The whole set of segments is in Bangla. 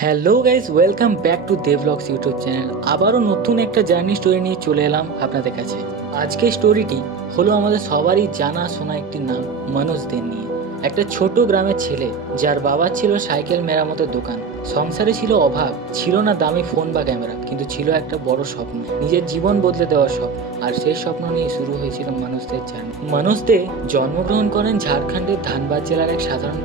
Hello guys, welcome back to Devlogs YouTube channel. আবারও নতুন একটা জার্নি স্টোরি নিয়ে চলে এলাম আপনাদের কাছে। আজকের স্টোরিটি হলো আমাদের সবারই জানা শোনা একটি নাম, মনোজ দে নিয়ে। একটা ছোট গ্রামের ছেলে যার বাবা ছিল সাইকেল মেরামতের দোকান। সংসারে ছিল অভাব, ছিল না দামি ফোন বা ক্যামেরা, কিন্তু ছিল একটা বড় স্বপ্ন, নিজের জীবন বদলে দেওয়ার স্বপ্ন। আর সেই স্বপ্ন নিয়ে শুরু হয়েছিল মনোজ দের জার্নি। মনোজ দে জন্মগ্রহণ করেন ঝাড়খণ্ডের ধানবাদ জেলার এক সাধারণ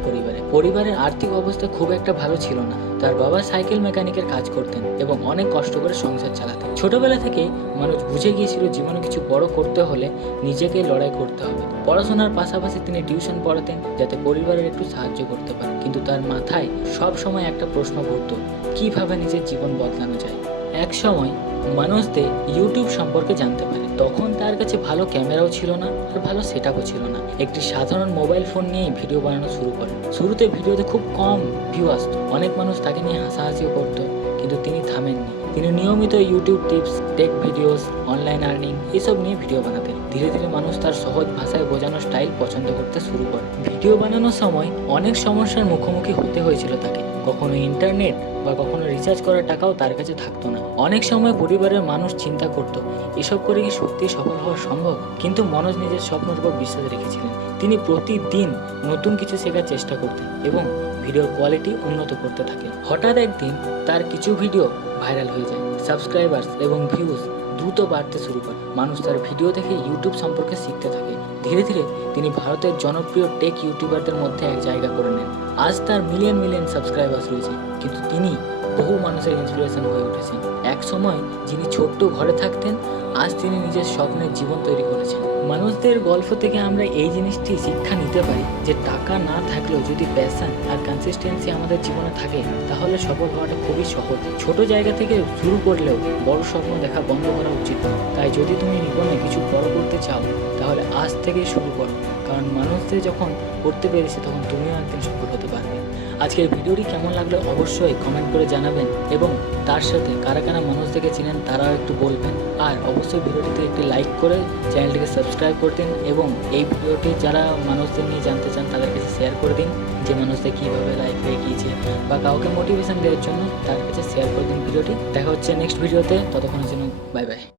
পরিবারের আর্থিক অবস্থা খুব একটা ভালো ছিল না। তার বাবা সাইকেল মেকানিকের কাজ করতেন এবং অনেক কষ্ট করে সংসার চালাতেন। ছোটবেলা থেকেই মানুষ বুঝে গিয়েছিল জীবনে কিছু বড় করতে হলে নিজেকে লড়াই করতে হবে। পড়াশোনার পাশাপাশি তিনি টিউশন পড়াতেন যাতে পরিবারের একটু সাহায্য করতে পারে। কিন্তু তার মাথায় সব সময় একটা প্রশ্ন ঘুরতো, কিভাবে নিজের জীবন বদলানো যায়। এক সময় মনোজ দে ইউটিউব সম্পর্কে জানতে পারে। তখন তার কাছে ভালো ক্যামেরাও ছিল না আর ভালো সেটআপও ছিল না। একটি সাধারণ মোবাইল ফোন নিয়ে ভিডিও বানানো শুরু করেন। শুরুতে ভিডিওতে খুব কম ভিউ আসতো, অনেক মানুষ তাকে নিয়ে হাসাহাসিও করতো, কিন্তু তিনি থামেননি। তিনি নিয়মিত YouTube tips, tech videos, online earning এসব নিয়ে ভিডিও বানাতেন। ধীরে ধীরে মানুষ তার সহজ ভাষায় বোঝানোর স্টাইল পছন্দ করতে শুরু করে। ভিডিও বানানোর সময় অনেক সমস্যার মুখোমুখি হতে হয়েছিল তাকে। কখনো ইন্টারনেট বা কখনো রিচার্জ করার টাকাও তার কাছে থাকতো না। অনেক সময় পরিবারের মানুষ চিন্তা করত, এসব করে কি সত্যি সফল হওয়া সম্ভব? কিন্তু মনোজ নিজের স্বপ্নের উপর বিশ্বাস রেখেছিলেন। তিনি প্রতিদিন নতুন কিছু শেখার চেষ্টা করতেন এবং ভিডিওর কোয়ালিটি উন্নত করতে থাকেন। হঠাৎ একদিন তার কিছু ভিডিও ভাইরাল হয়ে যায়। সাবস্ক্রাইবার্স এবং ভিউজ দ্রুত বাড়তে শুরু করে। মানুষ তার ভিডিও দেখে ইউটিউব সম্পর্কে শিখতে থাকে। ধীরে ধীরে তিনি ভারতের জনপ্রিয় টেক ইউটিউবারদের মধ্যে এক জায়গা করে নেন। আজ তার মিলিয়ন সাবস্ক্রাইবার্স রয়েছে, কিন্তু তিনি বহু মানুষের ইন্সপিরেশন হয়ে উঠেছেন। এক সময় যিনি ছোট্ট ঘরে থাকতেন, আজ তিনি নিজের স্বপ্নের জীবন তৈরি করেছেন। মানুষদের গল্প থেকে আমরা এই জিনিসটি শিক্ষা নিতে পারি যে টাকা না থাকলেও যদি প্যাশন আর কনসিস্টেন্সি আমাদের জীবনে থাকে, তাহলে সফল হওয়াটা খুবই সহজ। ছোট জায়গা থেকে শুরু করলেও বড় স্বপ্ন দেখা বন্ধ করা উচিত নয়। তাই যদি তুমি জীবনে কিছু বড় করতে চাও, তাহলে আজ থেকেই শুরু করো, কারণ মানুষদের যখন করতে পেরেছে তখন তুমিও একদিন সফল হতে পারবে। আজকের ভিডিওটি কেমন লাগলো অবশ্যই কমেন্ট করে জানাবেন, এবং তার সাথে কারা কারা মনোজ থেকে চিনেন তারাও একটু বলবেন। আর অবশ্যই ভিডিওটিতে একটি লাইক করে চ্যানেলটিকে সাবস্ক্রাইব করে দিন, এবং এই ভিডিওটি যারা মানুষদের নিয়ে জানতে চান তাদের কাছে শেয়ার করে দিন, যে মানুষদের কীভাবে লাইফে এগিয়েছে, বা কাউকে মোটিভেশন দেওয়ার জন্য তার কাছে শেয়ার করে দিন ভিডিওটি। দেখা হচ্ছে নেক্সট ভিডিওতে, ততক্ষণের জন্য বাই বাই।